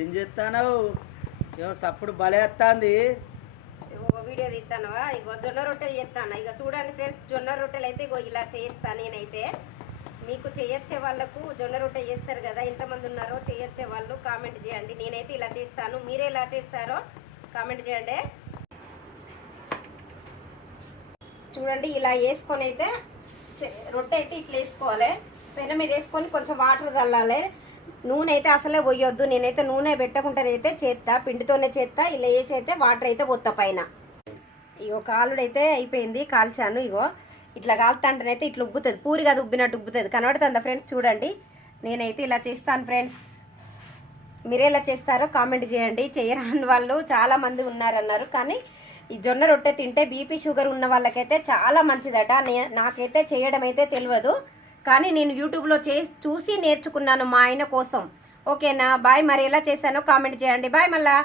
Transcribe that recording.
ఏం చేస్తానో ఏమో సప్పుడు బలేస్తుంది ఒక వీడియో తీస్తానవా ఇక జొన్న రొట్టెలు చేస్తాను ఇక చూడండి ఫ్రెండ్స్ జొన్న రొట్టెలు అయితే ఇగో ఇలా చేయిస్తాను నేనైతే. మీకు చేయొచ్చే వాళ్ళకు జొన్న రొట్టె చేస్తారు కదా ఎంతమంది ఉన్నారో చేయొచ్చే వాళ్ళు కామెంట్ చేయండి. నేనైతే ఇలా చేస్తాను. మీరే ఇలా చేస్తారో కామెంట్ చేయండి. చూడండి ఇలా వేసుకొని అయితే రొట్టె అయితే ఇట్లా వేసుకోవాలి. పెన మీద వేసుకొని కొంచెం వాటర్ చల్లాలి. నూనె అయితే అసలే పోయొద్దు. నేనైతే నూనె పెట్టకుండానైతే చేస్తా పిండితోనే చేస్తా ఇలా వేసి అయితే వాటర్ అయితే పోతా పైన. ఇగో కాలుడైతే అయిపోయింది కాల్చాను ఇగో. ఇట్లా కాలుతాంటనైతే ఇట్లా ఉబ్బుతుంది. పూరి కాదు ఉబ్బినట్టు ఉబ్బుతుంది. కనబడుతుందా ఫ్రెండ్స్ చూడండి. నేనైతే ఇలా చేస్తాను ఫ్రెండ్స్ మీరు ఎలా చేస్తారో కామెంట్ చేయండి. చేయరాని వాళ్ళు చాలా మంది ఉన్నారన్నారు. కానీ ఈ జొన్న రొట్టె తింటే బీపీ షుగర్ ఉన్న వాళ్ళకైతే చాలా మంచిదట. నాకైతే చేయడం అయితే తెలియదు. కానీ నేను యూట్యూబ్లో చే చూసి నేర్చుకున్నాను మా ఆయన కోసం. ఓకేనా? బాయ్ మరి ఎలా చేశానో కామెంట్ చేయండి. బాయ్ మళ్ళా